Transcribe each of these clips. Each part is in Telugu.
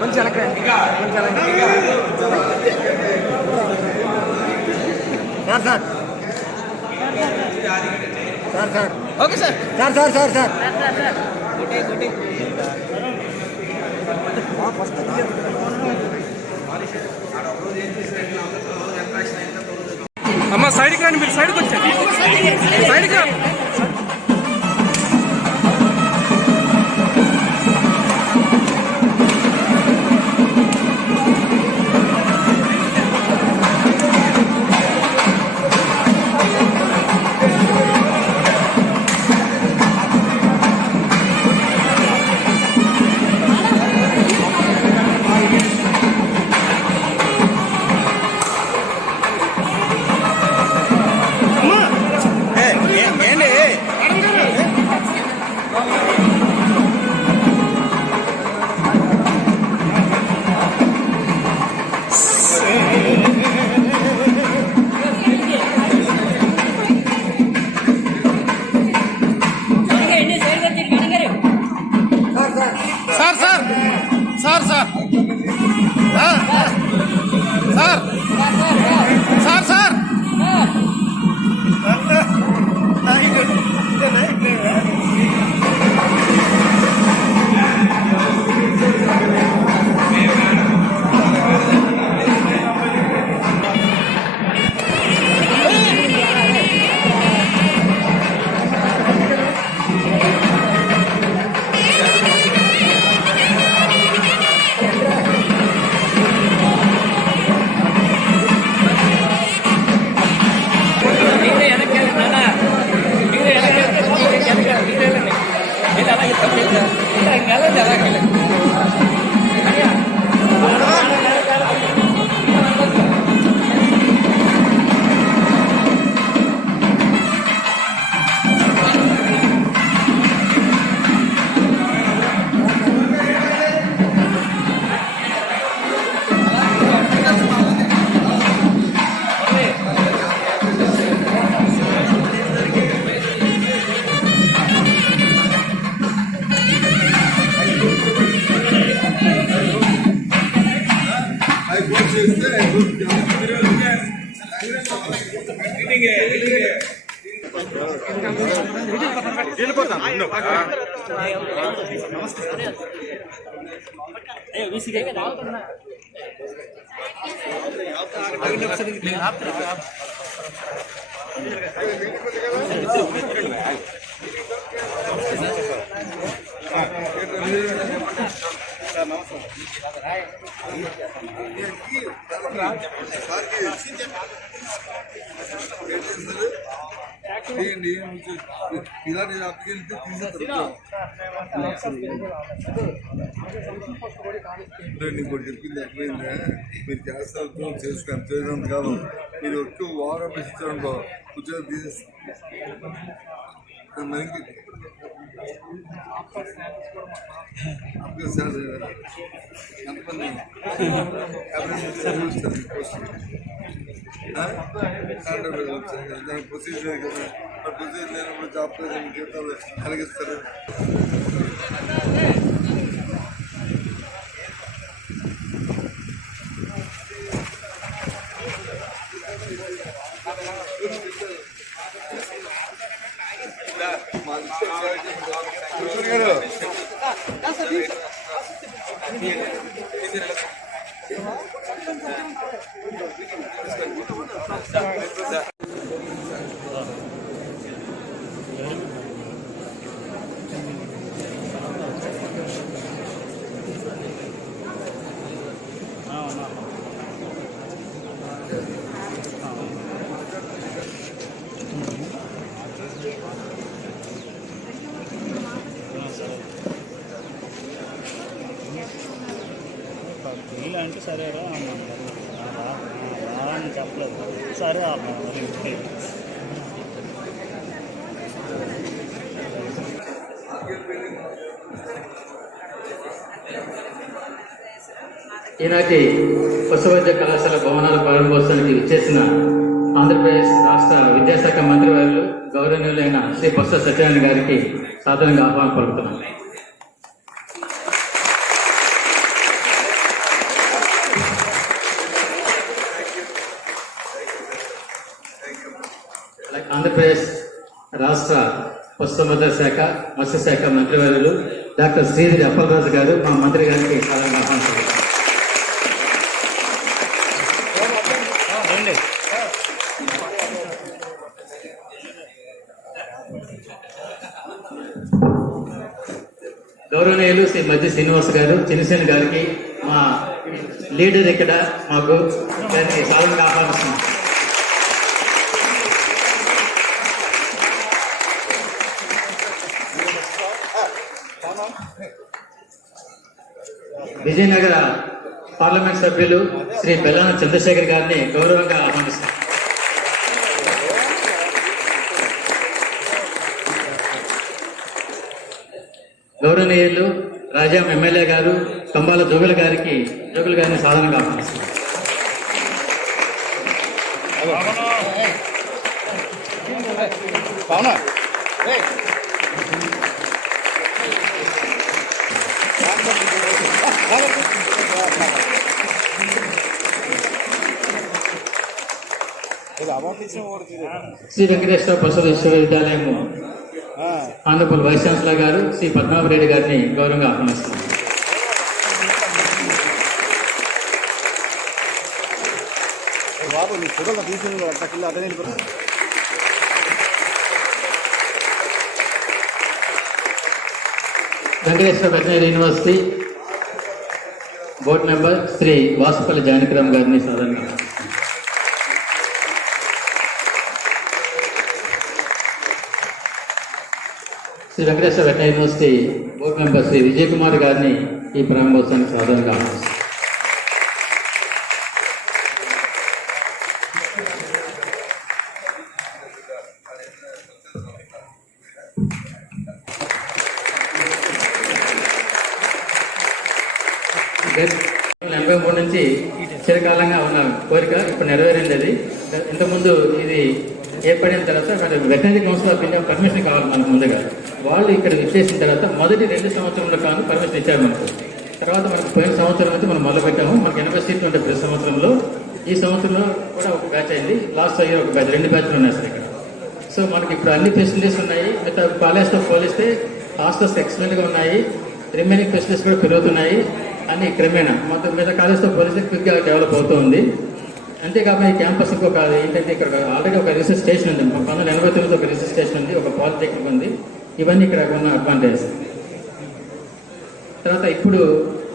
కొంచెం వెనక్కి sir sir sir okay sir sir sir sir sir అమ్మ సైడ్కి రండి, మీరు సైడ్కి వచ్చారు, సైడ్కి రా. నీకు చెప్పింది ఎట్లయిందే, మీరు చేస్తారు చేసుకుని చేసినంత కాదు, మీరు ఎక్కువ వారం ఇచ్చారనుకో ఉద్యోగం తీసేస్తాను మనకి आपके सर कंपनी దానికి ప్రొసీజర్ కదా, ప్రొసీజర్ లేనప్పుడు జాబ్ జీతాలు కలిగిస్తారు. అంటే సరే రా అని చెప్పలేదు, సరే ఈనాటి పశువైద్య కళాశాల భవనాల ప్రారంభోత్సవానికి ఇచ్చేసిన ఆంధ్రప్రదేశ్ రాష్ట్ర విద్యాశాఖ మంత్రివర్యులు గౌరవనీయులైన శ్రీ బొత్స సత్యనారాయణ గారికి సాధారణంగా ఆహ్వానం పలుకుతున్నాను. ఆంధ్రప్రదేశ్ రాష్ట్ర పశుసంవర్ధక శాఖ మత్స్యశాఖ మంత్రివర్యులు డాక్టర్ శ్రీధరి అప్పలరాజు గారు మా మంత్రి గారికి సాధారణంగా ఆహ్వానం పలుకుతున్నారు. గౌరవనీయులు శ్రీ మధ్య శ్రీనివాస్ గారు చిన్నసేన గారికి మా లీడర్ ఇక్కడ మాకు దానికి సాధారణంగా ఆహ్వానిస్తున్నాం. విజయనగర పార్లమెంట్ సభ్యులు శ్రీ బెల్లాన చంద్రశేఖర్ గారిని గౌరవంగా ఆహ్వానిస్తున్నాం. గౌరవనీయులు రాజాం ఎమ్మెల్యే గారు కంబాల జోగుల గారిని సాధారణంగా ఆహ్వానిస్తున్నారు. శ్రీ వెంకటేశ్వర ప్రసాద్ విశ్వవిద్యాలయము ఆనరబుల్ వైస్ ఛాన్సలర్ గారు శ్రీ పద్మనాభరెడ్డి గారిని గౌరవంగా ఆహ్వానిస్తున్నారు. Venkateswara veterinary university board member Shri Vasupalli Janakiram గారిని సాధారణంగా Shri Venkateswara veterinary university board member Shri Vijay Kumar గారిని ఈ ప్రారంభోత్సవానికి సాధారణంగా ఆహ్వానిస్తున్నారు. నుంచి చిరకాలంగా ఉన్న కోరిక ఇప్పుడు నెరవేరింది. అది ఇంతకుముందు ఇది ఏర్పడిన తర్వాత veterinary council of India permission కావాలి మనకు ముందుగా. వాళ్ళు ఇక్కడ విచ్చేసిన తర్వాత మొదటి 2 సంవత్సరంలో కాను పర్మిషన్ ఇచ్చారు మనకు. తర్వాత మనకు పోయిన సంవత్సరం నుంచి మనం మొదలు పెట్టాము. మనకు 80 సీట్లు ఉంటాయి ప్రతి సంవత్సరంలో. ఈ సంవత్సరంలో కూడా ఒక బ్యాచ్ అయింది, లాస్ట్ ఇయర్ ఒక బ్యాచ్, 2 బ్యాచ్లు ఉన్నాయి సార్ ఇక్కడ. సో మనకి ఇప్పుడు అన్ని ఫెసిలిటీస్ ఉన్నాయి. మిగతా కాలేజ్తో పోలిస్తే హాస్టల్స్ ఎక్సలెంట్గా ఉన్నాయి. రిమైనింగ్ ఫెసిలిటీస్ కూడా పెరుగుతున్నాయి. అన్ని క్రమేణా మొత్తం మీద కాలేజ్తో పోలిస్తే క్విక్గా డెవలప్ అవుతుంది. అంతేకాకుండా ఈ క్యాంపస్ ఇంకొక ఏంటంటే ఇక్కడ ఆల్రెడీ ఒక రీసెర్చ్ స్టేషన్ ఉంది. 1989 ఒక రీసెర్చ్ స్టేషన్ ఉంది, ఒక పాలిటెక్నిక్ ఉంది. ఇవన్నీ ఇక్కడ ఉన్న అడ్వాంటేజ్. తర్వాత ఇప్పుడు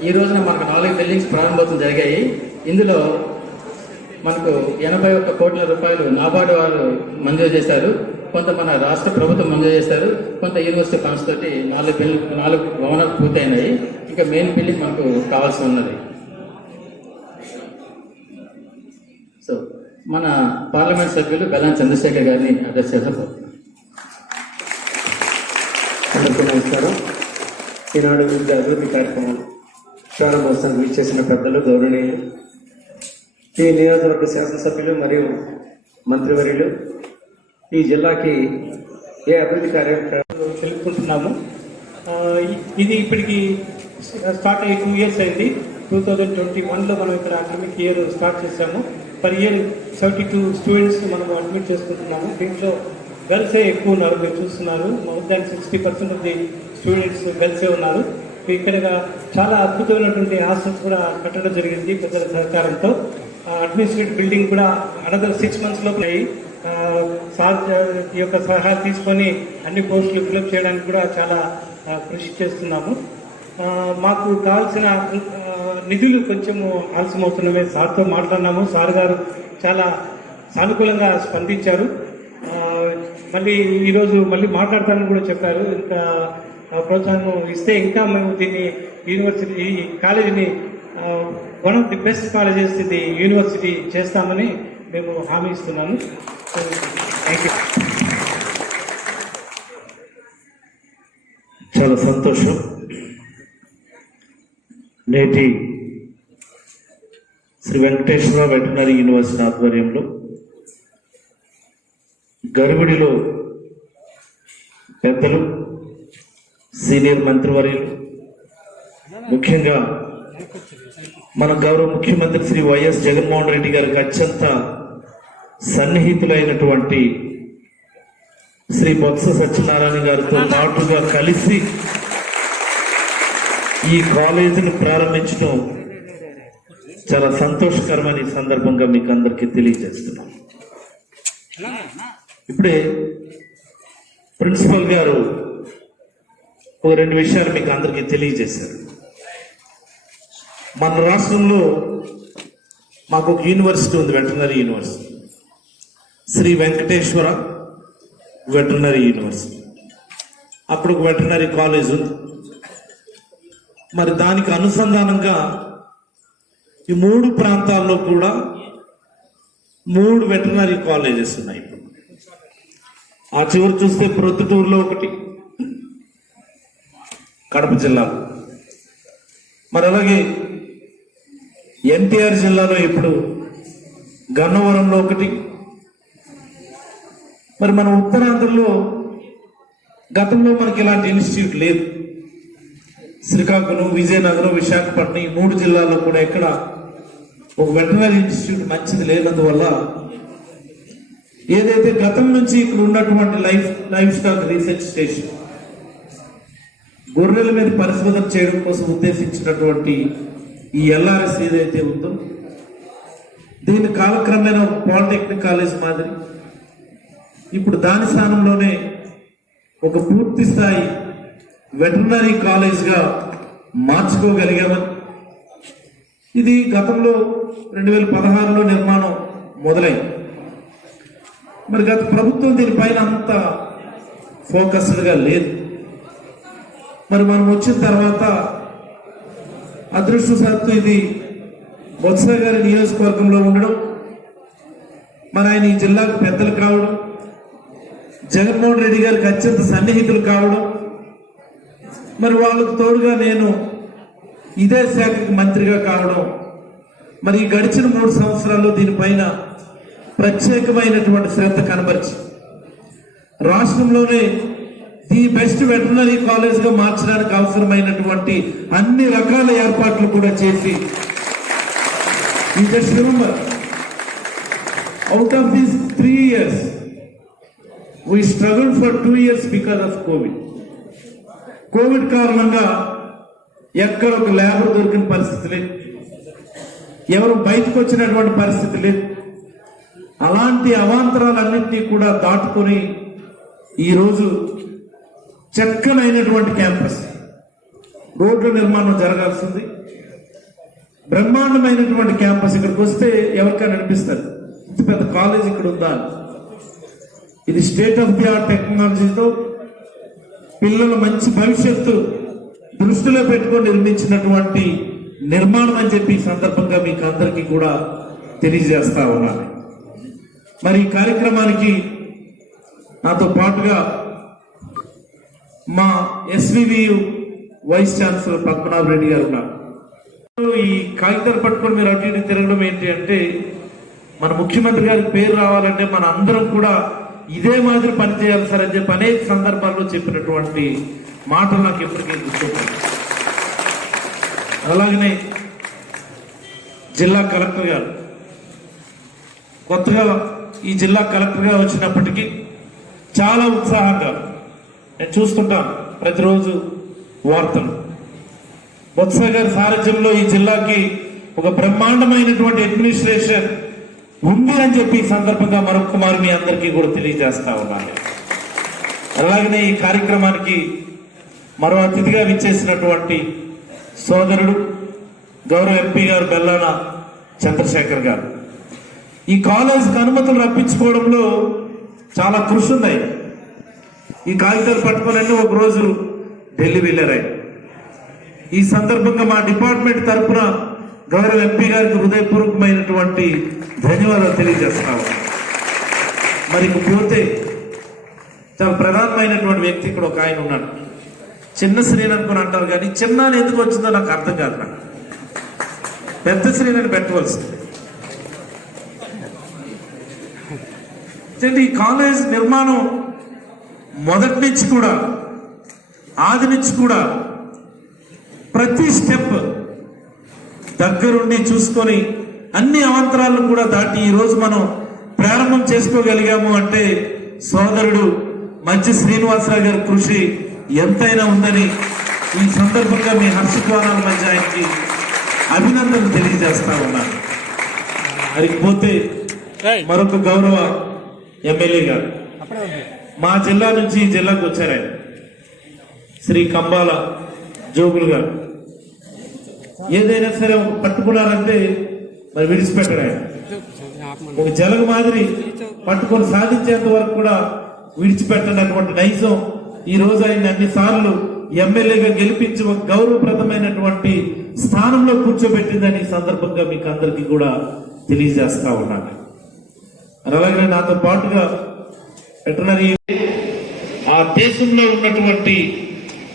ఈ రోజున మనకు 4 బిల్డింగ్స్ ప్రారంభోత్సవం జరిగాయి. ఇందులో మనకు 81 కోట్ల రూపాయలు నాబార్డు వారు మంజూరు చేశారు, కొంత మన రాష్ట్ర ప్రభుత్వం మంజూరు చేశారు, కొంత యూనివర్సిటీ ఫండ్స్ తోటి 4 భవనాలు పూర్తయినాయి. ఇంకా మెయిన్ బిల్డింగ్ మనకు కావాల్సి ఉన్నది. సో మన పార్లమెంట్ సభ్యులు బెల్లాన చంద్రశేఖర్ గారిని అడ్రస్ చేస్తారు. అందరికీ నమస్కారం. ఈనాడు వివిధ అభివృద్ధి కార్యక్రమం ప్రారంభోత్సవం చేసిన పెద్దలు, గౌరవనీయులు, ఈ నియోజకవర్గ శాసనసభ్యులు మరియు మంత్రివర్యులు, ఈ జిల్లాకి ఏ అభివృద్ధి కార్యక్రమాలు తెలుపుకుంటున్నాము. ఇది ఇప్పటికి స్టార్ట్ అయ్యి 2 years అయింది. 2021లో మనం ఇక్కడ అకాడమిక్ ఇయర్ స్టార్ట్ చేశాము. పర్ ఇయర్ 72 స్టూడెంట్స్ మనం అడ్మిట్ చేసుకుంటున్నాము. దీంట్లో గర్ల్సే ఎక్కువ ఉన్నారు, మీరు చూస్తున్నారు. More than 60% of the students గర్ల్సే ఉన్నారు. ఇక్కడ చాలా అద్భుతమైనటువంటి హాస్టల్స్ కూడా కట్టడం జరిగింది పెద్దల సహకారంతో. అడ్మినిస్ట్రేటివ్ బిల్డింగ్ కూడా అనదర్ 6 months లోపు అయ్యి సార్ యొక్క సలహాలు తీసుకొని అన్ని పోస్టులు ఫిలప్ చేయడానికి కూడా చాలా కృషి చేస్తున్నాము. మాకు కావాల్సిన నిధులు కొంచెము ఆలస్యమవుతున్నవే. సార్తో మాట్లాడినాము, సార్ గారు చాలా సానుకూలంగా స్పందించారు. మళ్ళీ ఈరోజు మళ్ళీ మాట్లాడతానని కూడా చెప్పారు. ఇంకా ప్రోత్సాహం ఇస్తే ఇంకా మేము దీన్ని యూనివర్సిటీ, ఈ కాలేజీని one of the best colleges ఇది యూనివర్సిటీ చేస్తామని మేము హామీ ఇస్తున్నాను. Thank you. చాలా సంతోషం. నేటి శ్రీ వెంకటేశ్వర వెటనరీ యూనివర్సిటీ ఆధ్వర్యంలో గడిబిడిలో పెద్దలు, సీనియర్ మంత్రివర్యులు, ముఖ్యంగా మన గౌరవ ముఖ్యమంత్రి శ్రీ వైఎస్ జగన్మోహన్ రెడ్డి గారికి అత్యంత సన్నిహితులైనటువంటి శ్రీ బొత్స సత్యనారాయణ గారితో పాటుగా కలిసి ఈ కాలేజీని ప్రారంభించడం చాలా సంతోషకరమైన ఈ సందర్భంగా మీకు అందరికీ తెలియజేస్తున్నాం. ఇప్పుడే ప్రిన్సిపల్ గారు ఒక 2 విషయాలు మీకు అందరికీ తెలియజేశారు. మన రాష్ట్రంలో మాకు ఒక యూనివర్సిటీ ఉంది, veterinary university, Sri Venkateswara veterinary university. అప్పుడు ఒక వెటర్నరీ కాలేజ్ ఉంది. మరి దానికి అనుసంధానంగా ఈ 3 ప్రాంతాల్లో కూడా 3 వెటర్నరీ కాలేజెస్ ఉన్నాయి. ఆ చివరి చూస్తే ప్రొద్దుటూరులో ఒకటి, కడప జిల్లాలో, మరి అలాగే ఎన్టీఆర్ జిల్లాలో ఇప్పుడు గన్నవరంలో ఒకటి. మరి మన ఉత్తరాంధ్రలో గతంలో మనకి ఇలాంటి ఇన్స్టిట్యూట్ లేదు. శ్రీకాకుళం, విజయనగరం, విశాఖపట్నం ఈ 3 జిల్లాల్లో కూడా ఎక్కడ ఒక వెటర్నరీ ఇన్స్టిట్యూట్ మంచిది లేనందువల్ల ఏదైతే గతం నుంచి ఇక్కడ ఉన్నటువంటి లైఫ్ స్టాక్ రీసెర్చ్ స్టేషన్ గొర్రెల మీద పరిశోధన చేయడం కోసం ఉద్దేశించినటువంటి ఈ LRS ఏదైతే ఉందో దీని కాలక్రమేణా ఒక పాలిటెక్నిక్ కాలేజ్ మాదిరి ఇప్పుడు దాని స్థానంలోనే ఒక పూర్తి స్థాయి వెటర్నరీ కాలేజ్గా మార్చుకోగలిగామని, ఇది గతంలో 2016లో నిర్మాణం మొదలైంది. మరి గత ప్రభుత్వం దీనిపైన అంత ఫోకస్డ్గా లేదు. మరి మనం వచ్చిన తర్వాత అదృష్టవశాత్తు ఇది బొత్స గారి నియోజకవర్గంలో ఉండడం, మరి ఆయన ఈ జిల్లాకు పెద్దలు కావడం, జగన్మోహన్ రెడ్డి గారికి అత్యంత సన్నిహితులు కావడం, మరి వాళ్ళకు తోడుగా నేను ఇదే శాఖకి మంత్రిగా కావడం, మరి ఈ గడిచిన 3 సంవత్సరాల్లో దీనిపైన ప్రత్యేకమైనటువంటి శ్రద్ధ కనబరిచి రాష్ట్రంలోనే ది బెస్ట్ వెటర్నరీ కాలేజ్గా మార్చడానికి అవసరమైనటువంటి అన్ని రకాల ఏర్పాట్లు కూడా చేసి, ఈ just remember, out of these 3 years we struggled for 2 years because of Covid కారణంగా ఎక్కడ ఒక లేబర్ దొరికిన పరిస్థితి లేదు, ఎవరు బయటకు వచ్చినటువంటి పరిస్థితి లేదు. అలాంటి అవాంతరాలన్నింటినీ కూడా దాటుకొని ఈరోజు చక్కనైనటువంటి క్యాంపస్, రోడ్ల నిర్మాణం జరగాల్సింది, బ్రహ్మాండమైనటువంటి క్యాంపస్. ఇక్కడికి వస్తే ఎవరికైనా అనిపిస్తారు ఇంత పెద్ద కాలేజ్ ఇక్కడ ఉందా. ఇది స్టేట్ ఆఫ్ ది ఆర్ట్ టెక్నాలజీతో పిల్లల మంచి భవిష్యత్తు దృష్టిలో పెట్టుకొని నిర్మించినటువంటి నిర్మాణం అని చెప్పి ఈ సందర్భంగా మీకు అందరికీ కూడా తెలియజేస్తా ఉన్నాను. మరి ఈ కార్యక్రమానికి నాతో పాటుగా మా SVVU vice chancellor Padmanabha Reddy garu ఉన్నారు. ఈ కాగితాలు పట్టుకొని మీరు అటు ఇటు తిరగడం ఏంటి అంటే, మన ముఖ్యమంత్రి గారికి పేరు రావాలంటే మన అందరం కూడా ఇదే మాదిరి పనిచేయాలి సార్ అని చెప్పి అనేక సందర్భాల్లో చెప్పినటువంటి మాటలు నాకు ఎప్పటికీ గుర్తుంటాయి. అలాగనే జిల్లా కలెక్టర్ గారు కొత్తగా ఈ జిల్లా కలెక్టర్గా వచ్చినప్పటికీ చాలా ఉత్సాహంగా నేను చూస్తుంటాను ప్రతిరోజు వార్తలు. బొత్స గారి సారథ్యంలో ఈ జిల్లాకి ఒక బ్రహ్మాండమైనటువంటి అడ్మినిస్ట్రేషన్ ఉంది అని చెప్పి ఈ సందర్భంగా మరొకమారు మీ అందరికీ కూడా తెలియజేస్తా ఉన్నాను. అలాగనే ఈ కార్యక్రమానికి మరో అతిథిగా విచ్చేసినటువంటి సోదరుడు గౌరవ MP గారు బెల్లాన చంద్రశేఖర్ గారు, ఈ కాలేజీకి అనుమతులు రప్పించుకోవడంలో చాలా కృషి ఉన్నాయి. ఈ కాగితాలు పట్టుకోవాలని ఒకరోజు ఢిల్లీ వెళ్ళారు. ఈ సందర్భంగా మా డిపార్ట్మెంట్ తరఫున గౌరవ MP గారికి హృదయపూర్వకమైనటువంటి ధన్యవాదాలు తెలియజేస్తాము. మరి పోతే చాలా ప్రధానమైనటువంటి వ్యక్తి ఇక్కడ ఒక ఆయన ఉన్నాడు, చిన్న శ్రేణి అనుకుని అంటారు, కానీ చిన్న అని ఎందుకు వచ్చిందో నాకు అర్థం కాదు. నాకు పెద్ద శ్రేణిని పెట్టవలసింది. ఈ కాలేజ్ నిర్మాణం మొదటి నుంచి కూడా, ఆది నుంచి కూడా ప్రతి స్టెప్ దగ్గరుండి చూసుకొని అన్ని అవాంతరాలను కూడా దాటి ఈరోజు మనం ప్రారంభం చేసుకోగలిగాము అంటే సోదరుడు మధ్య శ్రీనివాసరావు గారి కృషి ఎంతైనా ఉందని ఈ సందర్భంగా మీ హర్షధ్వానాల మధ్య ఆయనకి అభినందనలు తెలియజేస్తా ఉన్నాను. అడిగిపోతే మరొక గౌరవ ఎమ్మెల్యే గారు మా జిల్లా నుంచి ఈ జిల్లాకు వచ్చారు ఆయన, శ్రీ కంబాల జోగులు గారు. ఏదైనా సరే పట్టుకున్నారంటే మరి విడిచిపెట్టారు ఆయన. ఒక జలగ మాదిరి పట్టుకొని సాధించేంత వరకు కూడా విడిచిపెట్టనటువంటి నైజం ఈ రోజు ఆయన అన్ని సార్లు ఎమ్మెల్యేగా గెలిపించి ఒక గౌరవప్రదమైనటువంటి స్థానంలో కూర్చోబెట్టిందని ఈ సందర్భంగా మీకు అందరికీ కూడా తెలియజేస్తా ఉన్నాను. అలాగే నాతో పాటుగా వెటర్నరీ ఆ దేశంలో ఉన్నటువంటి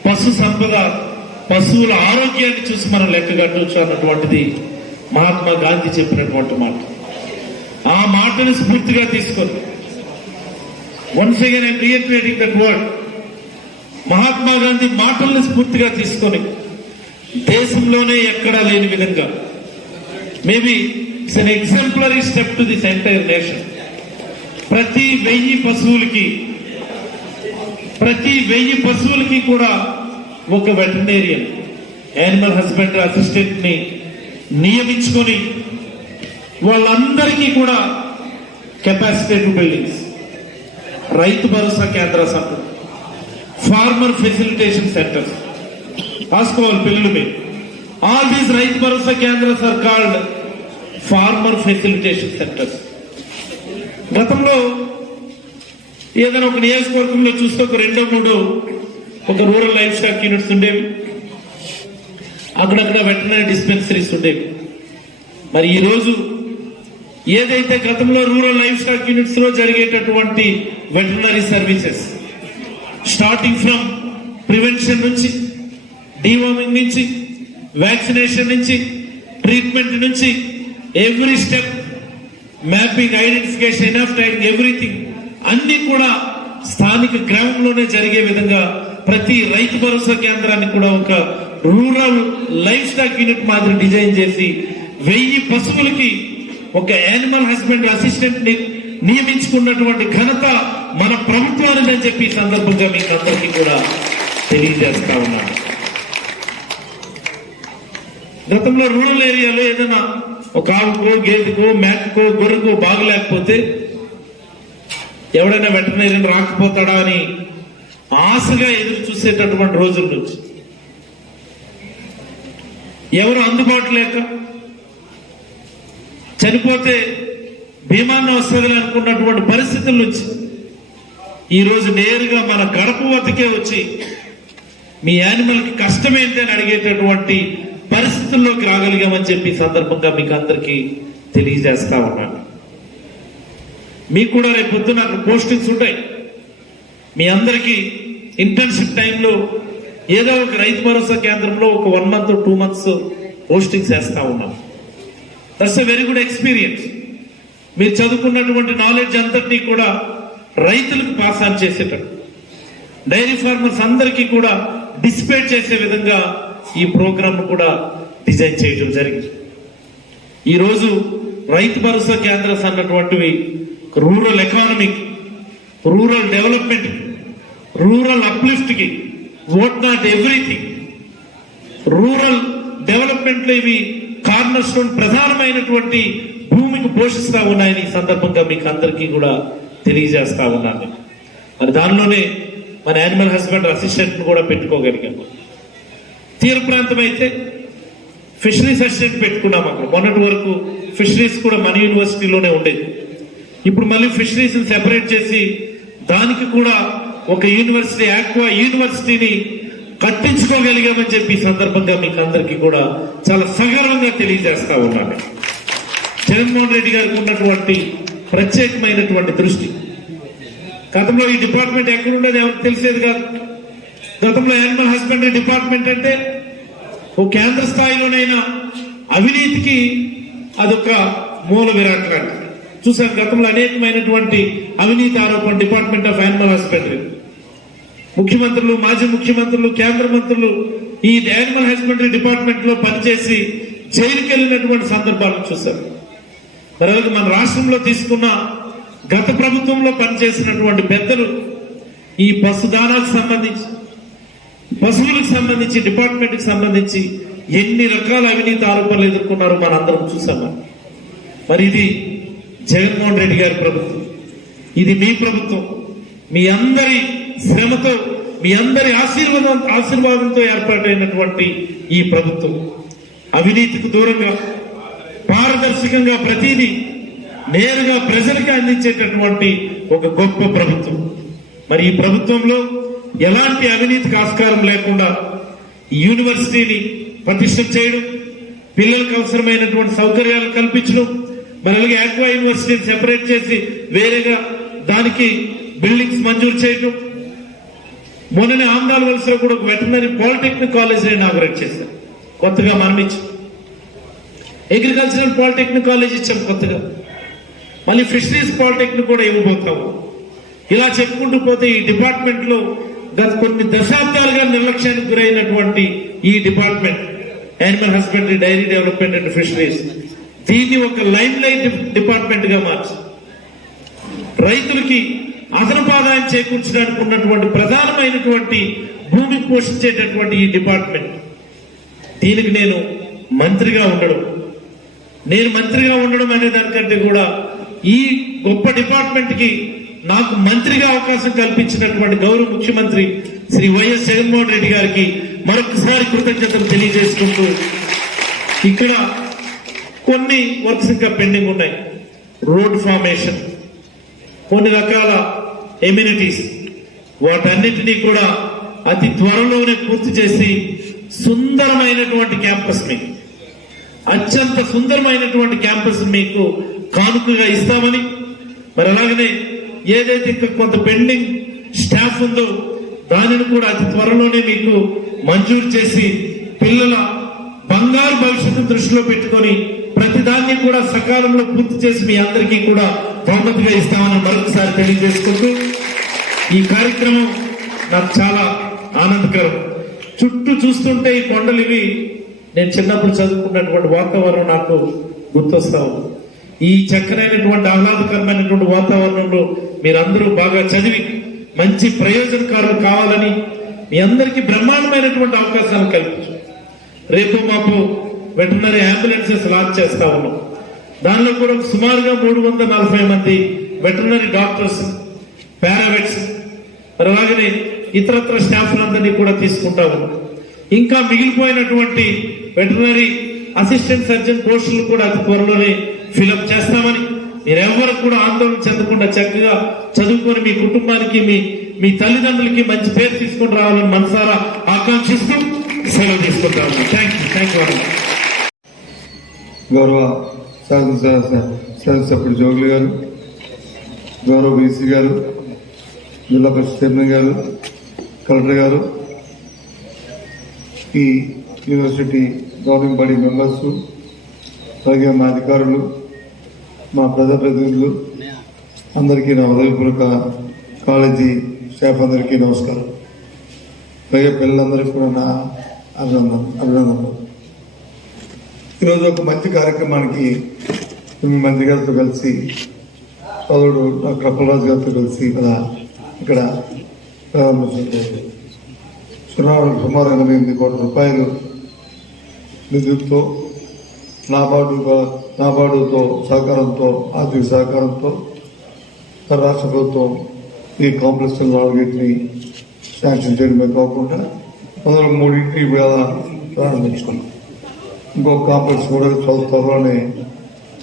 పశు సంపద, పశువుల ఆరోగ్యాన్ని చూసి మనం లెక్క కట్టవచ్చు అన్నటువంటిది మహాత్మా గాంధీ చెప్పినటువంటి మాట. ఆ మాటను స్ఫూర్తిగా తీసుకొని once again I'm reiterating that word, Mahatma Gandhi మాటల్ని స్ఫూర్తిగా తీసుకొని దేశంలోనే ఎక్కడా లేని విధంగా maybe it's an exemplary step to this entire nation. ప్రతి 1000 పశువులకి కూడా ఒక వెటర్నేరియన్, యానిమల్ హస్బెండరీ అసిస్టెంట్ ని నియమించుకొని వాళ్ళందరికీ కూడా కెపాసిటేటివ్ బిల్డింగ్స్, రైతు భరోసా కేంద్ర సంస్థ, ఫార్మర్ ఫెసిలిటేషన్ సెంటర్స్ రాసుకోవాలి పిల్లలు మీరు. All these Rythu Bharosa Kendras are called farmer facilitation centres. గతంలో ఏదైనా ఒక నియోజకవర్గంలో చూస్తే ఒక 2-3 ఒక రూరల్ లైఫ్ స్టాక్ యూనిట్స్ ఉండేవి, అక్కడక్కడ వెటర్నరీ డిస్పెన్సరీస్ ఉండేవి. మరి ఈ రోజు ఏదైతే గతంలో రూరల్ లైఫ్ స్టాక్ యూనిట్స్ లో జరిగేటటువంటి veterinary services, starting from prevention నుంచి, డీవార్మింగ్ నుంచి, వ్యాక్సినేషన్ నుంచి, ట్రీట్మెంట్ నుంచి, every step, mapping, identification, enough timing, everything అన్ని కూడా స్థానిక గ్రామంలోనే జరిగే విధంగా ప్రతి రైతు భరోసా కేంద్రాన్ని కూడా ఒక రూరల్ లైఫ్ స్టాక్ యూనిట్ మాదిరి డిజైన్ చేసి 1000 పశువులకి ఒక యానిమల్ హస్బెండరీ అసిస్టెంట్ ని నియమించుకున్నటువంటి ఘనత మన ప్రభుత్వానిదని చెప్పి ఈ సందర్భంగా మీకు అందరికీ కూడా తెలియజేస్తా ఉన్నాను. గతంలో రూరల్ ఏరియాలో ఏదైనా ఒక ఆవుకో, గేదెకో, మేకకో, గొర్రెకో బాగలేకపోతే ఎవడైనా వెటర్నరీని రాకపోతాడా అని ఆశగా ఎదురు చూసేటటువంటి రోజుల నుంచి, ఎవరు అందుబాటు లేక చనిపోతే భీమాన్న వస్తుందని అనుకున్నటువంటి పరిస్థితుల నుంచి ఈ రోజు నేరుగా మన గడప వద్దకే వచ్చి మీ యానిమల్ కి కష్టం ఏంటి అని అడిగేటటువంటి పరిస్థితుల్లోకి రాగలిగామని చెప్పి సందర్భంగా మీకు అందరికీ తెలియజేస్తా ఉన్నాను. మీకు కూడా రేపు పొద్దున అక్కడ పోస్టింగ్స్ ఉంటాయి. మీ అందరికీ ఇంటర్న్షిప్ టైంలో ఏదో ఒక రైతు భరోసా కేంద్రంలో ఒక 1 month 2 months పోస్టింగ్స్ వేస్తా ఉన్నాం. That's a very good experience. మీరు చదువుకున్నటువంటి నాలెడ్జ్ అంతటినీ కూడా రైతులకు పాస్ ఆన్ చేసేటట్టు, డైరీ ఫార్మర్స్ అందరికీ కూడా డిసిపేట్ చేసే విధంగా ఈ ప్రోగ్రామ్ కూడా డిజైన్ చేయడం జరిగింది. ఈరోజు రైతు భరోసా కేంద్రాలు అన్నటువంటివి రూరల్ ఎకానమీకి, రూరల్ డెవలప్మెంట్, రూరల్ అప్లిఫ్ట్ కి, what not everything rural development లో ఇవి కార్నర్ స్టోన్, ప్రధానమైనటువంటి భూమికి పోషిస్తా ఉన్నాయని ఈ సందర్భంగా మీకు అందరికీ కూడా తెలియజేస్తా ఉన్నాను. మరి దానిలోనే మన యానిమల్ హస్బెండరీ అసిస్టెంట్ కూడా పెట్టుకోగలిగాము. తీర ప్రాంతం అయితే ఫిషరీస్ అసిస్టెంట్ పెట్టుకున్నాం. అక్కడ మొన్నటి వరకు ఫిషరీస్ కూడా మన యూనివర్సిటీలోనే ఉండేది. ఇప్పుడు మళ్ళీ ఫిషరీస్ సెపరేట్ చేసి దానికి కూడా ఒక యూనివర్సిటీ, ఆక్వా యూనివర్సిటీని కట్టించుకోగలిగామని చెప్పి ఈ సందర్భంగా మీకు అందరికీ కూడా చాలా సగర్వంగా తెలియజేస్తా ఉన్నాను. జగన్మోహన్ రెడ్డి గారికి ఉన్నటువంటి ప్రత్యేకమైనటువంటి దృష్టి. గతంలో ఈ డిపార్ట్మెంట్ ఎక్కడుండేది ఎవరికి తెలిసేది కాదు. గతంలో యానిమల్ హస్బెండరీ డిపార్ట్మెంట్ అంటే ఓ కేంద్ర స్థాయిలోనైనా అవినీతికి అదొక మూల విరాట్ లాంటిది. చూసాం గతంలో అనేకమైనటువంటి అవినీతి ఆరోపణ డిపార్ట్మెంట్ ఆఫ్ యానిమల్ హస్బెండరీ. ముఖ్యమంత్రులు, మాజీ ముఖ్యమంత్రులు, కేంద్ర మంత్రులు ఈ యానిమల్ హస్బెండరీ డిపార్ట్మెంట్ లో పనిచేసి జైలుకి వెళ్ళినటువంటి సందర్భాలను చూశారు. మరి అలాగే మన రాష్ట్రంలో తీసుకున్న గత ప్రభుత్వంలో పనిచేసినటువంటి పెద్దలు ఈ పశుదానాలకు సంబంధించి, పశువులకు సంబంధించి, డిపార్ట్మెంట్ కి సంబంధించి ఎన్ని రకాల అవినీతి ఆరోపణలు ఎదుర్కొన్నారో మనందరం చూసాము. మరి ఇది జగన్మోహన్ రెడ్డి గారి ప్రభుత్వం, ఇది మీ ప్రభుత్వం. మీ అందరి శ్రమతో, మీ అందరి ఆశీర్వాదంతో ఏర్పాటైనటువంటి ఈ ప్రభుత్వం అవినీతికి దూరంగా పారదర్శకంగా ప్రతిదీ నేరుగా ప్రజలకి అందించేటటువంటి ఒక గొప్ప ప్రభుత్వం. మరి ఈ ప్రభుత్వంలో ఎలాంటి అవినీతికి ఆస్కారం లేకుండా ఈ యూనివర్సిటీని ప్రతిష్ఠ చేయడం, పిల్లలకు అవసరమైనటువంటి సౌకర్యాలు కల్పించడం, మరి అలాగే ఆక్వా యూనివర్సిటీని సెపరేట్ చేసి వేరేగా దానికి బిల్డింగ్స్ మంజూరు చేయడం, మొన్ననే ఆంధ్రాల వలసలో కూడా ఒక వెటర్నరీ పాలిటెక్నిక్ కాలేజ్ ఇనాగరేట్ చేశారు. కొత్తగా మనం ఇచ్చాం. అగ్రికల్చరల్ పాలిటెక్నిక్ కాలేజ్ ఇచ్చాం కొత్తగా. మళ్ళీ ఫిషరీస్ పాలిటెక్నిక్ కూడా ఇవ్వబోతాము. ఇలా చెప్పుకుంటూ పోతే ఈ డిపార్ట్మెంట్ లో గత కొన్ని దశాబ్దాలుగా నిర్లక్ష్యానికి గురైనటువంటి ఈ department animal husbandry, dairy development and fisheries, దీన్ని ఒక లైమ్ లైట్ డిపార్ట్మెంట్ గా మార్చి రైతులకి అదనపు ఆదాయం చేకూర్చడానికి ఉన్నటువంటి ప్రధానమైనటువంటి భూమి పోషించేటటువంటి ఈ డిపార్ట్మెంట్, దీనికి నేను మంత్రిగా ఉండడం అనే దానికంటే కూడా ఈ గొప్ప డిపార్ట్మెంట్ కి నాకు మంత్రిగా అవకాశం కల్పించినటువంటి గౌరవ ముఖ్యమంత్రి శ్రీ వైఎస్ జగన్మోహన్ రెడ్డి గారికి మరొకసారి కృతజ్ఞతలు తెలియజేసుకుంటూ, ఇక్కడ కొన్ని వర్క్స్ ఇంకా పెండింగ్ ఉన్నాయి. రోడ్ ఫార్మేషన్, కొన్ని రకాల ఎమ్యూనిటీస్, వాటన్నిటినీ కూడా అతి త్వరలోనే పూర్తి చేసి సుందరమైనటువంటి క్యాంపస్, మీకు అత్యంత సుందరమైనటువంటి క్యాంపస్ మీకు కానుకగా ఇస్తామని, మరి అలాగనే ఏదైతే ఇంకా కొంత పెండింగ్ స్టాఫ్ ఉందో దానిని కూడా అతి త్వరలోనే మీకు మంజూరు చేసి పిల్లల బంగారు భవిష్యత్తు దృష్టిలో పెట్టుకొని ప్రతిదాన్ని కూడా సకాలంలో పూర్తి చేసి మీ అందరికీ కూడా బహుమతిగా ఇస్తామని మరొకసారి తెలియజేసుకుంటూ, ఈ కార్యక్రమం నాకు చాలా ఆనందకరం. చుట్టూ చూస్తుంటే ఈ కొండలు ఇవి నేను చిన్నప్పుడు చదువుకున్నటువంటి వాతావరణం నాకు గుర్తొస్తాము. ఈ చక్కనైనటువంటి ఆహ్లాదకరమైనటువంటి వాతావరణంలో మీరందరూ బాగా చదివి మంచి ప్రయోజనకారులు కావాలని మీ అందరికీ బ్రహ్మాండమైనటువంటి అవకాశాలు కల్పించు. రేపు మాకు వెటర్నరీ అంబులెన్సెస్ లాంచ్ చేస్తా ఉన్నాం. దానిలో కూడా సుమారుగా 340 మంది వెటర్నరీ డాక్టర్స్, పారావెట్స్, మరి అలాగనే ఇతరత్ర స్టాఫ్లందరినీ కూడా తీసుకుంటా ఉన్నాం. ఇంకా మిగిలిపోయినటువంటి వెటర్నరీ అసిస్టెంట్ సర్జన్ పోస్టులు కూడా అతి త్వరలోనే ఫిలప్ చేస్తామని, మీరెవరు కూడా ఆందోళన చెందకుండా చక్కగా చదువుకొని మీ కుటుంబానికి, మీ తల్లిదండ్రులకి మంచి పేరు తీసుకొని రావాలని మనసారా ఆకాంక్షిస్తూ సెలవు తీసుకుంటాము. Thank you. గౌరవ శాసనసభ్యుడు జోగులు గారు, గౌరవ బీసీ గారు, జిల్లా పరిషత్ చైర్మన్ గారు, కలెక్టర్ గారు, ఈ యూనివర్సిటీ గవర్నింగ్ బాడీ మెంబర్స్, అలాగే మా అధికారులు, మా ప్రజాప్రతినిధులు అందరికీ నా హృదయపూర్వక కాలేజీ స్టాఫ్ అందరికీ నమస్కారం. అలాగే పిల్లలందరికీ కూడా నా అభినందనలు. ఈరోజు ఒక మంచి కార్యక్రమానికి మీ మంత్రి గారితో కలిసి, సోదరుడు డాక్టర్ అప్పలరాజు గారితో కలిసి ఇక్కడ ప్రారంభించారు. సుమారు 88 కోట్ల రూపాయలు నిధులతో నాబార్డుతో సహకారంతో, ఆర్థిక సహకారంతో రాష్ట్ర ప్రభుత్వం ఈ కాంప్లెక్స్ 4ని శాంక్షన్ చేయడమే కాకుండా అందులో 3 ప్రారంభించుకున్నాం. ఇంకో కాంప్లెక్స్ కూడా చాలా త్వరలోనే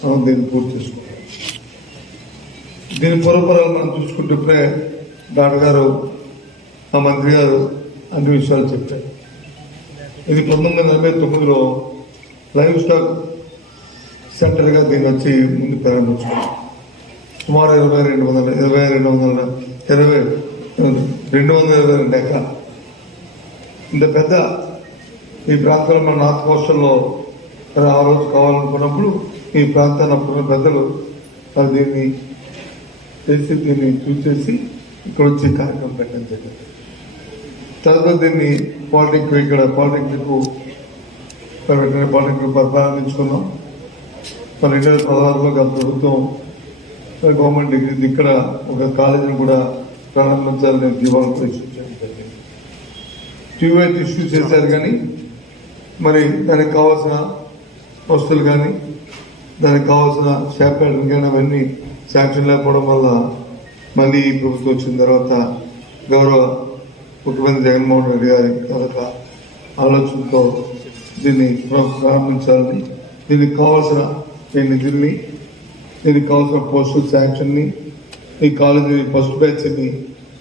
మనం దీన్ని పూర్తి చేసుకుంటాం. దీని పూర్వపరాలు మనం చూసుకుంటే డాక్టర్ గారు, మా మంత్రి గారు అన్ని విషయాలు చెప్పారు. ఇది 1949లో లైవ్ స్టాక్ సెంటర్గా దీన్ని వచ్చి ముందు ప్రారంభించుకున్నాం. సుమారు 222 ఎకరాలు. ఇంత పెద్ద ఈ ప్రాంతంలో మన నార్త్ కోస్టల్లో ఆ రోజు కావాలనుకున్నప్పుడు ఈ ప్రాంతాన్ని అప్పుడు పెద్దలు దీన్ని చేసి దీన్ని చూసేసి ఇక్కడ వచ్చి కార్యక్రమం పెట్టడం జరిగింది. తర్వాత దీన్ని పాలిటెక్నిక్ ఇక్కడ పాలిటెక్నిక్ ప్రారంభించుకున్నాం. 2016లో గత ప్రభుత్వం గవర్నమెంట్ డిగ్రీ ఇక్కడ ఒక కాలేజీని కూడా ప్రారంభించాలని దీవాలను ప్రశ్నించడం జరిగింది. ట్యూబ్ ఇష్యూ చేశారు కానీ మరి దానికి కావాల్సిన వస్తువులు కానీ దానికి కావాల్సిన శాంపిల్ కానీ అవన్నీ శాంక్షన్ లేకపోవడం వల్ల మళ్ళీ ఈ ప్రభుత్వం వచ్చిన తర్వాత గౌరవ ముఖ్యమంత్రి జగన్మోహన్ రెడ్డి గారి తాలూక ఆలోచనతో దీన్ని ప్రారంభించాలని, దీనికి కావాల్సిన నిధుల్ని, దీనికి కావాల్సిన పోస్టల్ శాంక్షన్ని, ఈ కాలేజీ ఫస్ట్ బ్యాచ్ని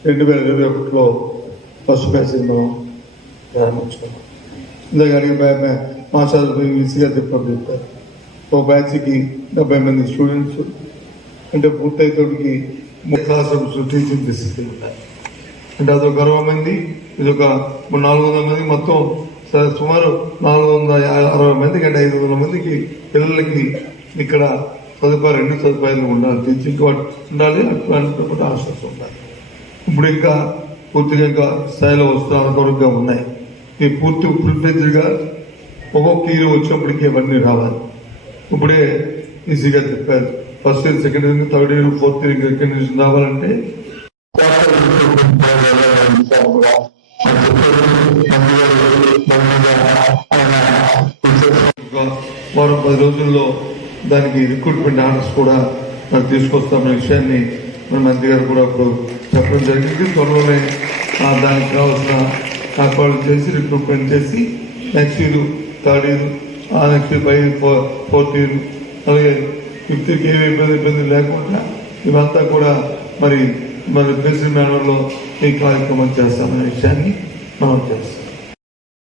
2021లో ఫస్ట్ బ్యాచ్ని మనం ప్రారంభించుకున్నాం. ఇందాక మాస్టర్ ఈసీగా చెప్పారు, ఒక బ్యాచ్కి 70 మంది స్టూడెంట్స్ అంటే పూర్తయితోడికి 3 క్లాస్ రూమ్స్ టీచింగ్ ఫెసిలిటీ ఉన్నాయి. అంటే అదొక 60 మంది, ఇదొక 400 మంది, మొత్తం సుమారు 460 మందికి అంటే 500 మందికి పిల్లలకి ఇక్కడ సదుపాయాలు 2 సదుపాయాలు ఉండాలి. టీచింగ్ ఉండాలి, అటువంటి హాస్టల్స్ ఉండాలి. ఇప్పుడు ఇంకా పూర్తిగా ఇంకా స్థాయిలో వస్తున్నా ఉన్నాయి. ఈ పూర్తి ప్రిఫరెన్స్గా ఒక్కొక్క ఇయర్ వచ్చినప్పటికీ ఇవన్నీ రావాలి. ఇప్పుడే ఈజీగా చెప్పారు, first year, second year, third year, fourth year recognition రావాలంటే వారం 10 రోజుల్లో దానికి రిక్రూట్మెంట్ ఆర్డర్స్ కూడా మనం తీసుకొస్తామనే విషయాన్ని మన మంత్రి గారు కూడా ఇప్పుడు చెప్పడం జరిగింది. త్వరలోనే దానికి కావాల్సిన ఏర్పాట్లు చేసి రిక్రూట్మెంట్ చేసి next year, third year, next year, fourth year, అలాగే ఫిఫ్త్ ఇయర్కి ఏమి ఇబ్బంది లేకుండా ఇవంతా కూడా మరి బేసిక్ మేనర్లో ఈ కార్యక్రమం చేస్తామనే విషయాన్ని మనం చేస్తాం.